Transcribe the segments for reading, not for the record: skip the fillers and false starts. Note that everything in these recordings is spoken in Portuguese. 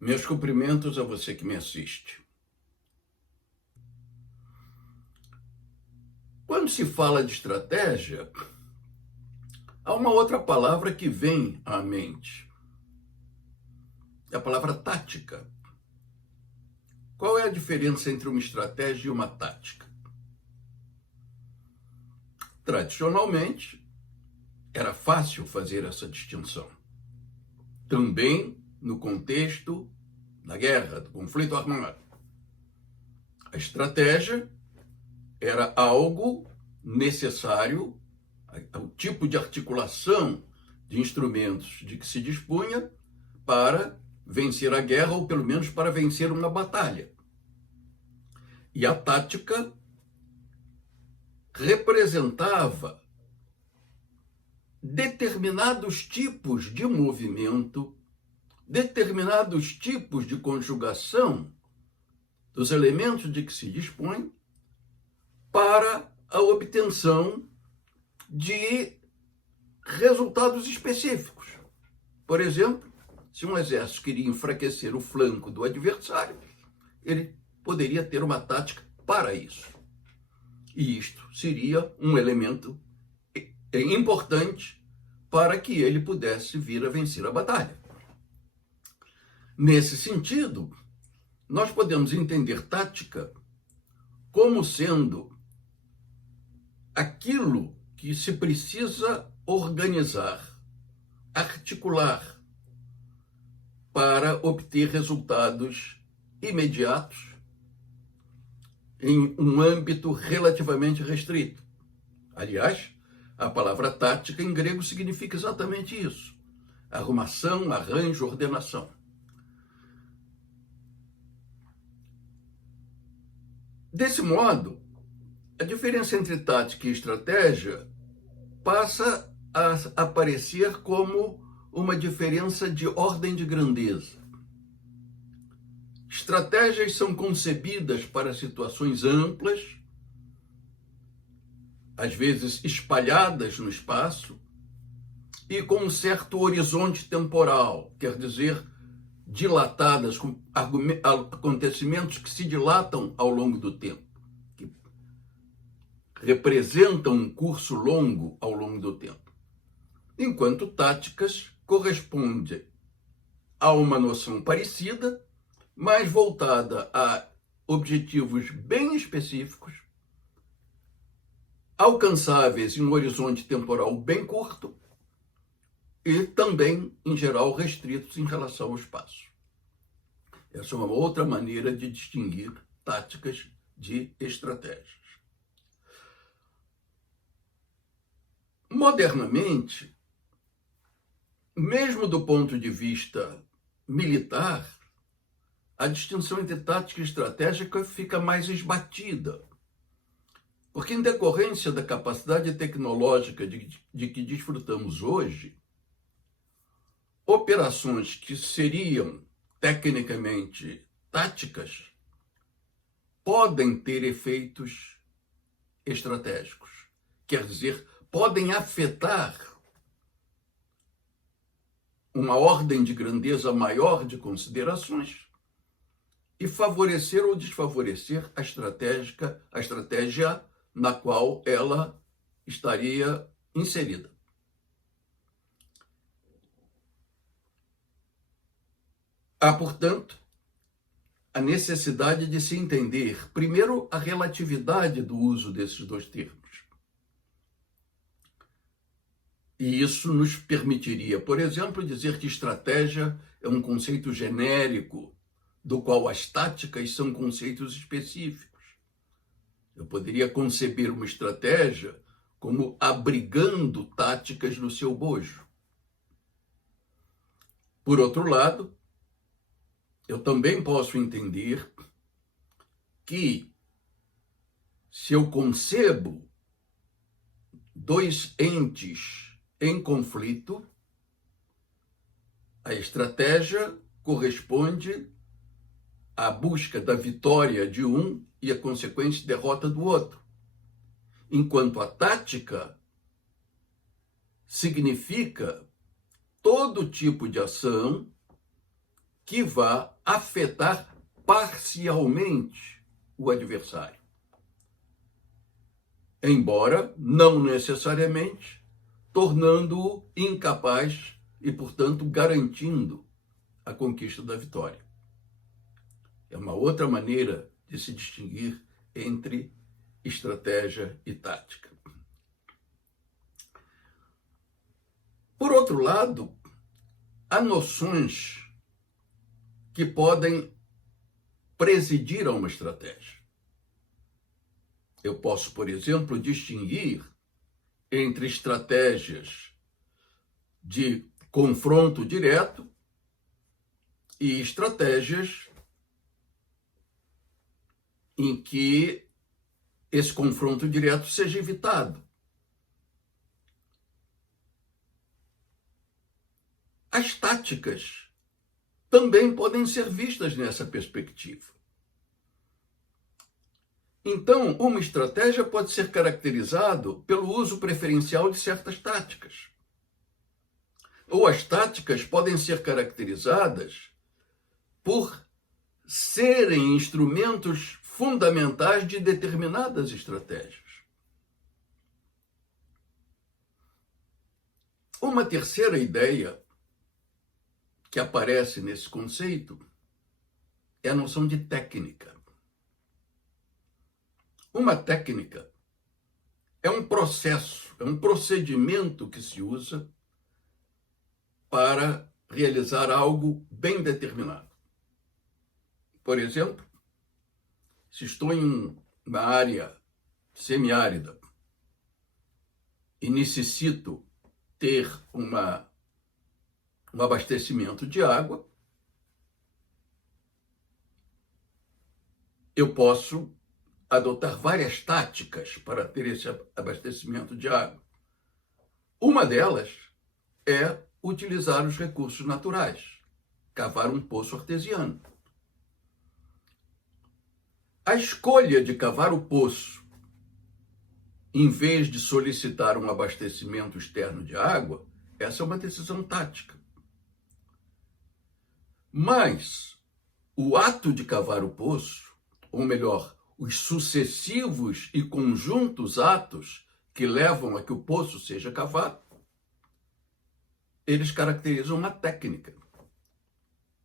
Meus cumprimentos a você que me assiste. Quando se fala de estratégia, há uma outra palavra que vem à mente. É a palavra tática. Qual é a diferença entre uma estratégia e uma tática? Tradicionalmente, era fácil fazer essa distinção. Também no contexto da guerra, do conflito armado. A estratégia era algo necessário, o tipo de articulação de instrumentos de que se dispunha para vencer a guerra ou pelo menos para vencer uma batalha. E a tática representava determinados tipos de movimento, determinados tipos de conjugação dos elementos de que se dispõe para a obtenção de resultados específicos. Por exemplo, se um exército queria enfraquecer o flanco do adversário, ele poderia ter uma tática para isso. E isto seria um elemento importante para que ele pudesse vir a vencer a batalha. Nesse sentido, nós podemos entender tática como sendo aquilo que se precisa organizar, articular, para obter resultados imediatos em um âmbito relativamente restrito. Aliás, a palavra tática em grego significa exatamente isso: arrumação, arranjo, ordenação. Desse modo, a diferença entre tática e estratégia passa a aparecer como uma diferença de ordem de grandeza. Estratégias são concebidas para situações amplas, às vezes espalhadas no espaço, e com um certo horizonte temporal, quer dizer, dilatadas, com acontecimentos que se dilatam ao longo do tempo, que representam um curso longo ao longo do tempo. Enquanto táticas correspondem a uma noção parecida, mas voltada a objetivos bem específicos, alcançáveis em um horizonte temporal bem curto e também, em geral, restritos em relação ao espaço. Essa é uma outra maneira de distinguir táticas de estratégias. Modernamente, mesmo do ponto de vista militar, a distinção entre tática e estratégica fica mais esbatida, porque em decorrência da capacidade tecnológica de que desfrutamos hoje, operações que seriam tecnicamente táticas podem ter efeitos estratégicos, quer dizer, podem afetar uma ordem de grandeza maior de considerações e favorecer ou desfavorecer a estratégia na qual ela estaria inserida. Há, portanto, a necessidade de se entender, primeiro, a relatividade do uso desses dois termos. E isso nos permitiria, por exemplo, dizer que estratégia é um conceito genérico, do qual as táticas são conceitos específicos. Eu poderia conceber uma estratégia como abrigando táticas no seu bojo. Por outro lado, eu também posso entender que, se eu concebo dois entes em conflito, a estratégia corresponde à busca da vitória de um e a consequente derrota do outro, enquanto a tática significa todo tipo de ação que vá afetar parcialmente o adversário, embora não necessariamente tornando-o incapaz e, portanto, garantindo a conquista da vitória. É uma outra maneira de se distinguir entre estratégia e tática. Por outro lado, há noções que podem presidir a uma estratégia. Eu posso, por exemplo, distinguir entre estratégias de confronto direto e estratégias em que esse confronto direto seja evitado. As táticas também podem ser vistas nessa perspectiva. Então, uma estratégia pode ser caracterizada pelo uso preferencial de certas táticas. Ou as táticas podem ser caracterizadas por serem instrumentos fundamentais de determinadas estratégias. Uma terceira ideia que aparece nesse conceito é a noção de técnica. Uma técnica é um processo, é um procedimento que se usa para realizar algo bem determinado. Por exemplo, se estou em uma área semiárida e necessito ter um abastecimento de água, eu posso adotar várias táticas para ter esse abastecimento de água. Uma delas é utilizar os recursos naturais, cavar um poço artesiano. A escolha de cavar o poço, em vez de solicitar um abastecimento externo de água, essa é uma decisão tática. Mas o ato de cavar o poço, ou melhor, os sucessivos e conjuntos atos que levam a que o poço seja cavado, eles caracterizam uma técnica.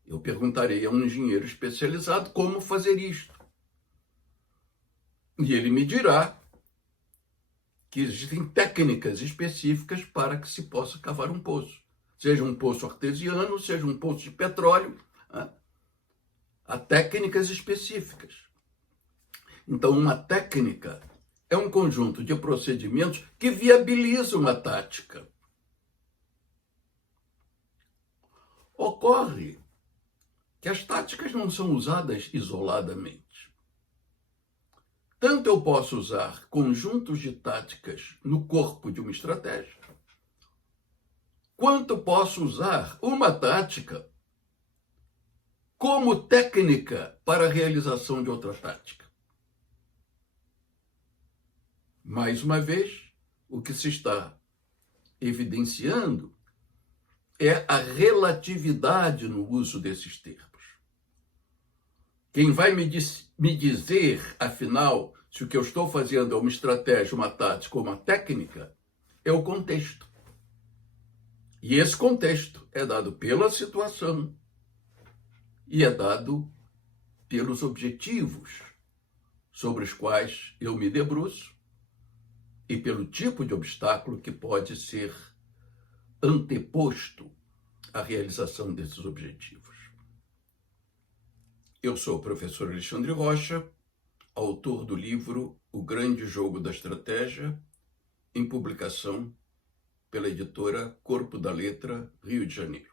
Eu perguntarei a um engenheiro especializado como fazer isto. E ele me dirá que existem técnicas específicas para que se possa cavar um poço. Seja um poço artesiano, seja um poço de petróleo. Há técnicas específicas. Então, uma técnica é um conjunto de procedimentos que viabiliza uma tática. Ocorre que as táticas não são usadas isoladamente. Tanto eu posso usar conjuntos de táticas no corpo de uma estratégia, quanto posso usar uma tática como técnica para a realização de outra tática. Mais uma vez, o que se está evidenciando é a relatividade no uso desses termos. Quem vai me dizer, afinal, se o que eu estou fazendo é uma estratégia, uma tática ou uma técnica, é o contexto. E esse contexto é dado pela situação e é dado pelos objetivos sobre os quais eu me debruço e pelo tipo de obstáculo que pode ser anteposto à realização desses objetivos. Eu sou o professor Alexandre Rocha, autor do livro O Grande Jogo da Estratégia, em publicação pela editora Corpo da Letra, Rio de Janeiro.